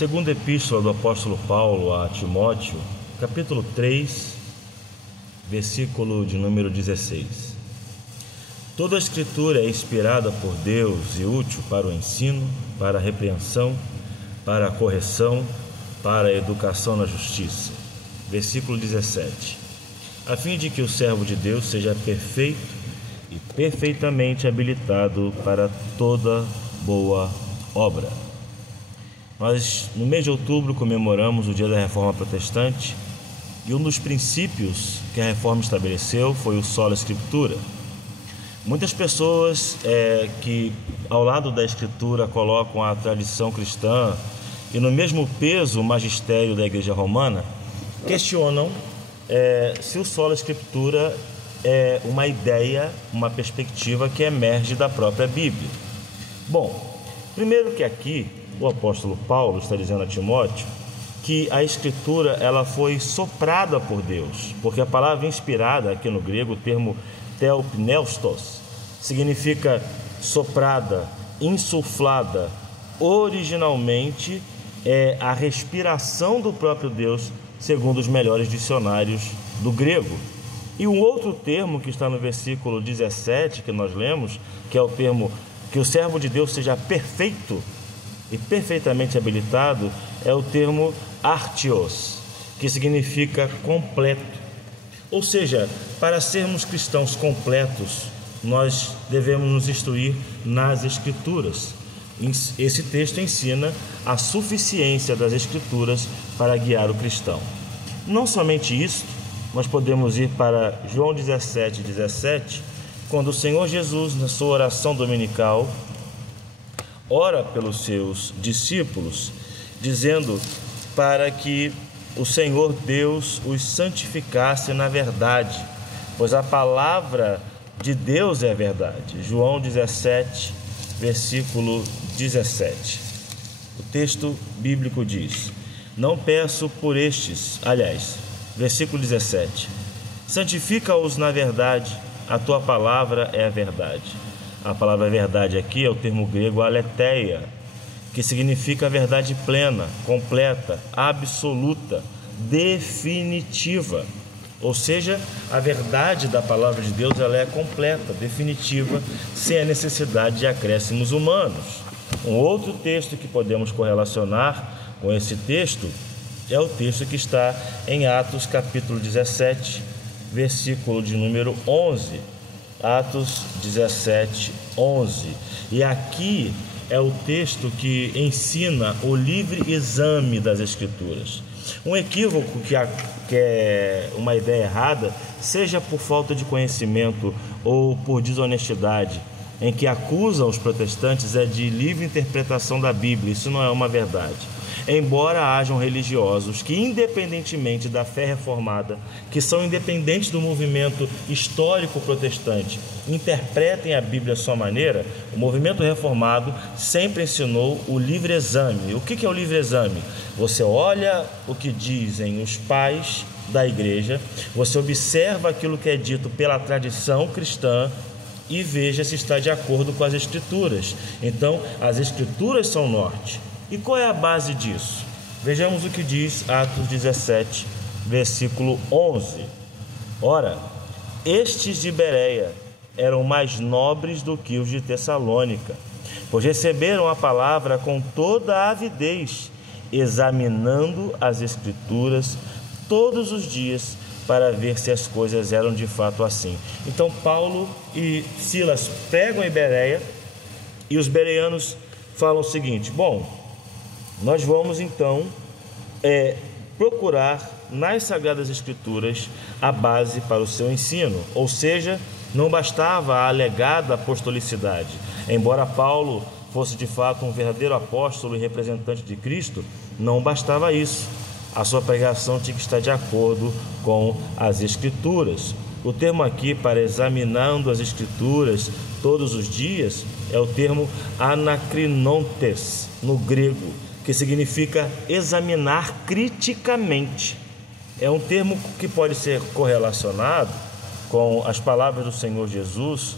Segunda epístola do apóstolo Paulo a Timóteo, capítulo 3, versículo de número 16. Toda a escritura é inspirada por Deus e útil para o ensino, para a repreensão, para a correção, para a educação na justiça. Versículo 17. A fim de que o servo de Deus seja perfeito e perfeitamente habilitado para toda boa obra. Nós, no mês de outubro, comemoramos o dia da Reforma Protestante e um dos princípios que a Reforma estabeleceu foi o sola Scriptura. Muitas pessoas que ao lado da Escritura colocam a tradição cristã e no mesmo peso o magistério da Igreja Romana questionam se o sola Scriptura é uma ideia, uma perspectiva que emerge da própria Bíblia. Bom, primeiro que aqui o apóstolo Paulo está dizendo a Timóteo que a Escritura ela foi soprada por Deus, porque a palavra inspirada aqui no grego, o termo theopneustos, significa soprada, insuflada. Originalmente é a respiração do próprio Deus, segundo os melhores dicionários do grego. E um outro termo que está no versículo 17 que nós lemos, que é o termo que o servo de Deus seja perfeito e perfeitamente habilitado, é o termo artios, que significa completo. Ou seja, para sermos cristãos completos, nós devemos nos instruir nas Escrituras. Esse texto ensina a suficiência das Escrituras para guiar o cristão. Não somente isso, nós podemos ir para João 17:17, quando o Senhor Jesus, na sua oração dominical, ora pelos seus discípulos, dizendo para que o Senhor Deus os santificasse na verdade, pois a palavra de Deus é a verdade. João 17, versículo 17. O texto bíblico diz: não peço por estes, versículo 17, santifica-os na verdade, a tua palavra é a verdade. A palavra verdade aqui é o termo grego aletheia, que significa a verdade plena, completa, absoluta, definitiva. Ou seja, a verdade da palavra de Deus ela é completa, definitiva, sem a necessidade de acréscimos humanos. Um outro texto que podemos correlacionar com esse texto é o texto que está em Atos capítulo 17, versículo de número 11. Atos 17, 11. E aqui é o texto que ensina o livre exame das Escrituras. Um equívoco que é uma ideia errada, seja por falta de conhecimento ou por desonestidade, em que acusam os protestantes de livre interpretação da Bíblia. Isso não é uma verdade. Embora hajam religiosos que, independentemente da fé reformada, que são independentes do movimento histórico protestante, interpretem a Bíblia à sua maneira, o movimento reformado sempre ensinou o livre exame. O que é o livre exame? Você olha o que dizem os pais da igreja, você observa aquilo que é dito pela tradição cristã e veja se está de acordo com as Escrituras. Então, as Escrituras são norte. E qual é a base disso? Vejamos o que diz Atos 17, versículo 11. Ora, estes de Bereia eram mais nobres do que os de Tessalônica, pois receberam a palavra com toda a avidez, examinando as Escrituras todos os dias para ver se as coisas eram de fato assim. Então Paulo e Silas pregam em Bereia e os bereanos falam o seguinte: bom, nós vamos então procurar nas Sagradas Escrituras a base para o seu ensino. Ou seja, não bastava a alegada apostolicidade. Embora Paulo fosse de fato um verdadeiro apóstolo e representante de Cristo, não bastava isso. A sua pregação tinha que estar de acordo com as Escrituras. O termo aqui para examinando as Escrituras todos os dias é o termo anakrinontes, no grego, que significa examinar criticamente. É um termo que pode ser correlacionado com as palavras do Senhor Jesus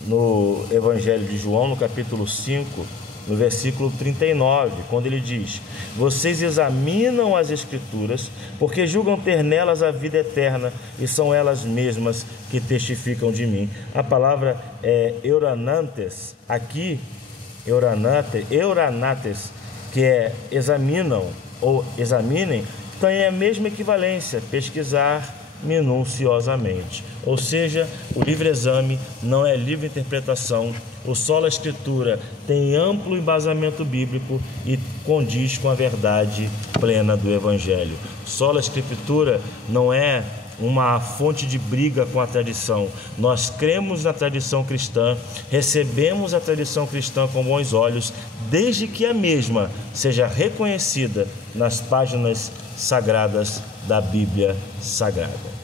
no Evangelho de João, no capítulo 5, no versículo 39, quando ele diz: vocês examinam as Escrituras, porque julgam ter nelas a vida eterna, e são elas mesmas que testificam de mim. A palavra é euranantes, aqui, euranates, que é examinam ou examinem, tem a mesma equivalência, pesquisar minuciosamente. Ou seja, o livre-exame não é livre interpretação. O sola escritura tem amplo embasamento bíblico e condiz com a verdade plena do Evangelho. Sola escritura não é uma fonte de briga com a tradição. Nós cremos na tradição cristã, recebemos a tradição cristã com bons olhos, desde que a mesma seja reconhecida nas páginas sagradas da Bíblia Sagrada.